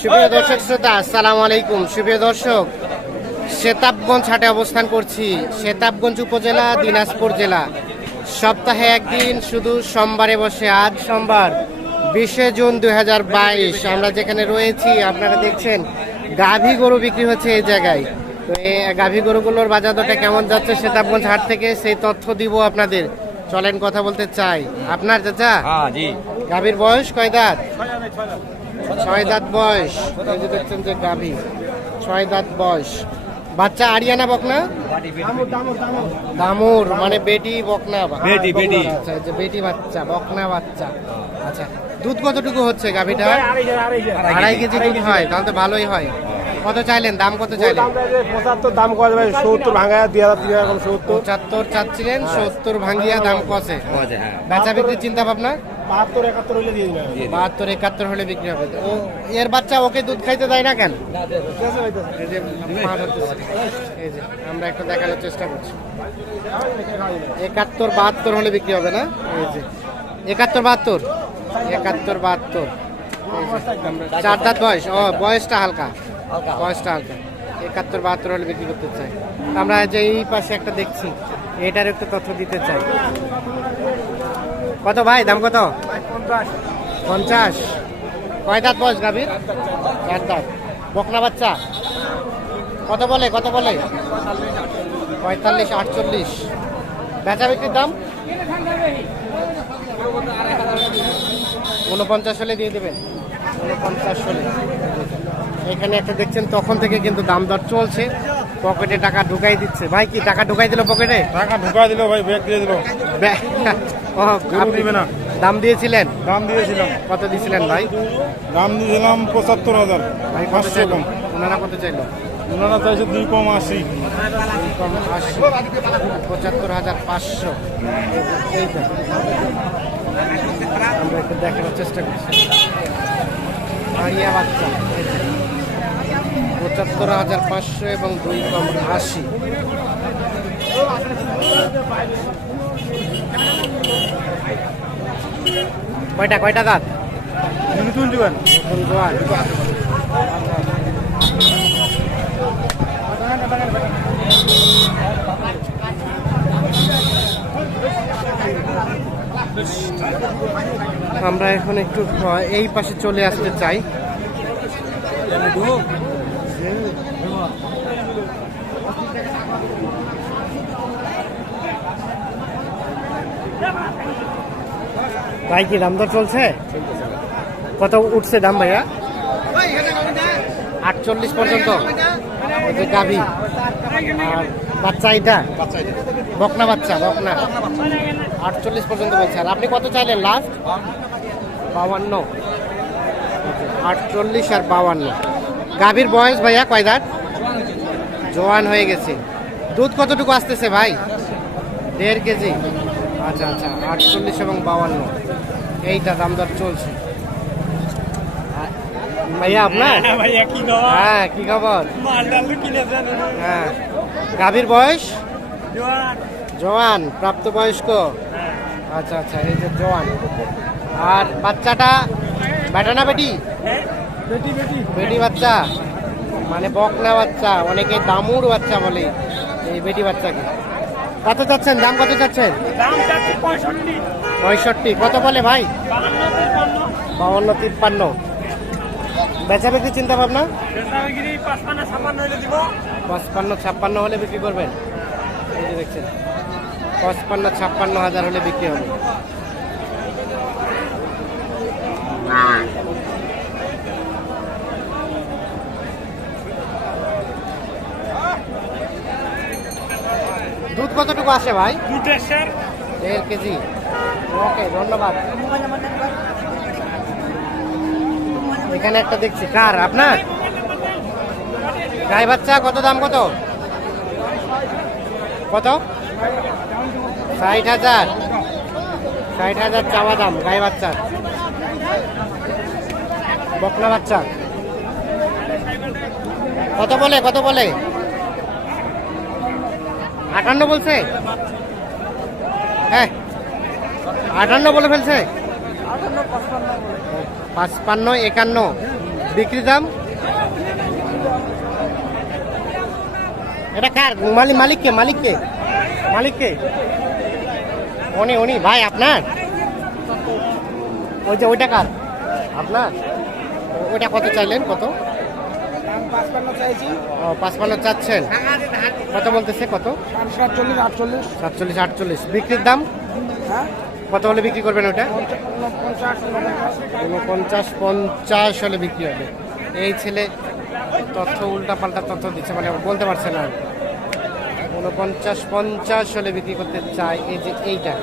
সুপ্রিয় দর্শক শ্রোতা, আসসালামু আলাইকুম। সুপ্রিয় দর্শক শেতাবগঞ্জ হাটে অবস্থান করছি। শেতাবগঞ্জ উপজেলা, দিনাজপুর জেলা। সপ্তাহে একদিন, শুধু সোমবারে বসে। আজ সোমবার, বিশে জুন দু হাজার বাইশ। আমরা যেখানে রয়েছি, আপনারা দেখছেন, গাভী গরু বিক্রি হচ্ছে এই জায়গায়। তো এই গাভী গরুগুলোর বাজার দরটা কেমন যাচ্ছে শেতাবগঞ্জ হাট থেকে, সেই তথ্য দিব আপনাদের। চলেন কথা বলতে চাই। আপনার চাচা? হ্যাঁ জি। গাভীর বয়স কয় দাঁত? ছয় দাঁত বয়স। এই যে দেখছেন যে গাভী ছয় দাঁত বয়স। বাচ্চা আরিয়ানা বকনা? দামুর মানে বেটি বকনা বেটি, বেটি। আচ্ছা যে বেটি বাচ্চা বকনা বাচ্চা। আচ্ছা দুধ কতটুকু হচ্ছে গাভীটা? আড়াই কেজি দুধ হয় তাহলে তো ভালোই হয়। কত চাইলেন? দাম কত চাইলেন? পঁচাত্তর দাম যাবে সত্তর ভাঙা দুই হাজার তিন হাজার সত্তর। পঁচাত্তর চাচ্ছিলেন সত্তর ভাঙ্গিয়া দাম কসে হ্যাঁ। বেচা বিক্রির চিন্তা ভাবনা? বাহাত্তর একাত্তর দিয়ে দিবে বাহাত্তর একাত্তর হলে বিক্রি হবে। ও এর বাচ্চা ওকে দুধ খাইতে দেয় না কেন? আমরা একটু দেখানোর চেষ্টা করছি। একাত্তর বাহাত্তর হলে বিক্রি হবে না? এই যে একাত্তর বাহাত্তর? একাত্তর বাহাত্তর। চার দাঁত বয়স। ও বয়সটা হালকা। বয়সটা হালকা। একাত্তর বাহাত্তর হলে বিক্রি করতে চাই। আমরা যে এই পাশে একটা দেখছি এটার একটু তথ্য দিতে চাই। কত ভাই দাম কত? পঞ্চাশ। কয় দাঁত বয়স গাভীর? চার দাঁত। বকনা বাচ্চা? কত বলে কত বলে? পঁয়তাল্লিশ আটচল্লিশ। বেচা বিক্রির দাম? উনপঞ্চাশ হলে দিয়ে দেবেন। উনপঞ্চাশ হলে। এখানে একটা দেখছেন তখন থেকে কিন্তু দাম দর চলছে। পকেটে টাকা ঢুকাই দিচ্ছে। ভাই কি টাকা ঢুকাই দিল পকেটে? টাকা ঢুকা দিল ভাই ব্যাগ দিয়ে দিল আপনি না। দাম দিয়েছিলেন? দাম দিয়েছিলাম। কত দিয়েছিলেন ভাই? দাম দিয়েছিলাম পঁচাত্তর হাজার। ভাই পাঁচশো কম ওনারা কত চাইলো? ওনারা চাইছে দুই কম আশি। কম আশি পঁচাত্তর হাজার পাঁচশো। এইটা আমরা একটু দেখানোর চেষ্টা করছি। আরিয়া বাচ্চা। পঁচাত্তর হাজার পাঁচশো এবং দুই কম আশি। কয়টা কয়টা দাঁত নতুন জোয়ান আমরা এখন একটু এই পাশে চলে আসতে চাই। ভাই, কি দাম দর চলছে? কত উঠছে দাম ভাইয়া? আটচল্লিশ পর্যন্ত। গাভি। আর বাচ্চা এটা? বকনা বাচ্চা, বকনা। আটচল্লিশ পর্যন্ত বলছে। আর আপনি কত চাইলেন লাস্ট বাউান্ন আটচল্লিশ আর বাউান্ন গাভীর বয়স ভাইয়া কয়দার জোয়ান হয়ে গেছে। দুধ কতটুকু আসতেছে ভাই? দেড় কেজি। আচ্ছা আচ্ছা আটচল্লিশ এবং বাউান্ন। এইটা দাম দর চলছে ভাইয়া আপনার? ভাইয়া কি খবর? হ্যাঁ কি খবর? হ্যাঁ। গাভীর বয়স? জওয়ান প্রাপ্তবয়স্ক? আচ্ছা আচ্ছা এই যে জওয়ান আর বাচ্চাটা? বেটা না বেটি? বেটি বেটি। বেটি বাচ্চা? মানে বকনা বাচ্চা অনেকে দামুর বাচ্চা বলে এই বেটি বাচ্চাকে। কত চাচ্ছেন দাম কত চাচ্ছেন পঁয়ষট্টি। কত বলে ভাই? বাউন্ন তিপ্পান্ন। বেচা বিক্রি চিন্তা ভাবনা? পঁচপান্ন ছাপ্পান্ন হলে বিক্রি করবেন। এই যে দেখছেন। পঁচপান্ন ছাপ্পান্ন হাজার হলে বিক্রি হবে। দুধ কতটুকু আসে ভাই? দেড় কেজি। ওকে ধন্যবাদ। এখানে একটা দেখছি। কার? আপনার? গাই বাচ্চা কত দাম কত? কত? ষাট হাজার। ষাট হাজার চাওয়া দাম গাই বাচ্চার বকনা বাচ্চা। কত বলে? কত বলে? আটান্ন বলছে? হ্যাঁ। আটান্ন বলে ফেলছে? পাঁচপান্ন, একান্ন। বিক্রি দাম? এটা কার? মালিক মালিককে মালিককে। মালিককে? উনি উনি, ভাই, আপনার? ওই যে, ওইটা কার? আপনার? ওইটা কত চাইলেন, কত? পাঁচপান্ন চাচ্ছেন। কত বলতেছে কত? সাতচল্লিশ আটচল্লিশ। সাতচল্লিশ আটচল্লিশ। বিক্রির দাম? হ্যাঁ। কত হলে বিক্রি করবেন ওটা? পঞ্চাশ পঞ্চাশ হলে বিক্রি হবে। এই ছেলে তথ্য উল্টা পাল্টা তথ্য দিচ্ছে মানে বলতে পারছে না। উনপঞ্চাশ পঞ্চাশ হলে বিক্রি করতে চাই এই যে এইটা।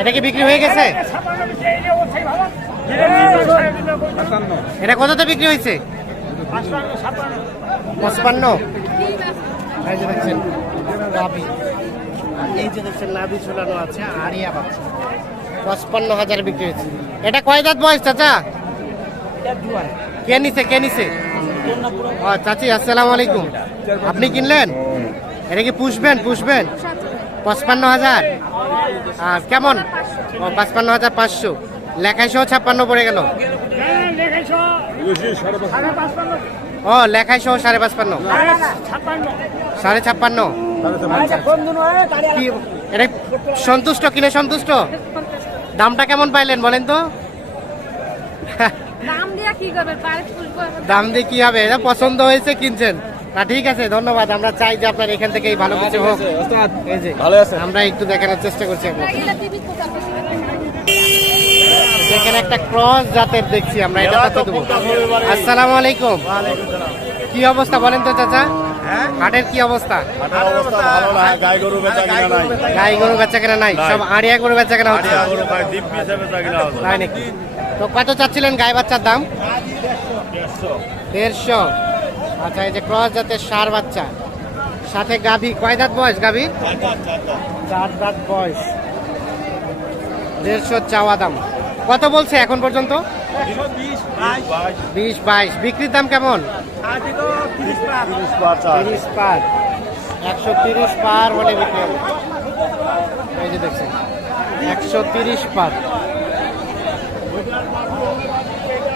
এটা কি বিক্রি হয়ে গেছে? এটা কততে বিক্রি হয়েছে? পঁচপান্ন। দেখছেন পঁচপান্ন হাজার বিক্রি হয়েছে। এটা কয় দাঁত বয়স, চাচা? কে নিছে কে নিছে? চাচি, আসসালামু আলাইকুম। আপনি কিনলেন? এটা কি পুষবেন পুষবেন? পঁচপান্ন হাজার? আর কেমন? ও, পাঁচপান্ন হাজার পাঁচশো। লেখাই সহ ছাপ্পান্ন পড়ে গেল। ও, লেখাই সহ সাড়ে পাঁচপান্ন। সাড়ে ছাপ্পান্ন। এটা সন্তুষ্ট, কিনে সন্তুষ্ট? দামটা কেমন পাইলেন বলেন তো? নাম দিয়া কি করবে দাম দিয়ে কি হবে? এটা পছন্দ হয়েছে কিনছেন? না ঠিক আছে ধন্যবাদ। আমরা চাই যে আপনার এখান থেকেই ভালো কিছু হোক। এই যে ভালো আছে আমরা একটু দেখানোর চেষ্টা করছি যেখানে একটা ক্রস জাতের দেখছি আমরা এটা কত দেবো আসসালামু আলাইকুম। কি অবস্থা বলেন তো চাচা? হাটের কি অবস্থা? গাই গরু বেচা কেনা নাই। সব আড়িয়া গরু বেচা কেনা হচ্ছে। তো কত চাচ্ছিলেন গায়ে বাচ্চার দাম? দেড়শো। আচ্ছা এই যে ক্রস জাতের সার বাচ্চা। সাথে গাভি, কয় দাঁত বয়স গাভীর চার দাঁত বয়স। দেড়শো চাওয়া দাম। কত বলছে এখন পর্যন্ত? বিশ বাইশ। বিক্রির দাম কেমন? তিরিশ পার। একশো তিরিশ পার হলে বিক্রি হবে। এই যে দেখছেন, একশো তিরিশ পার।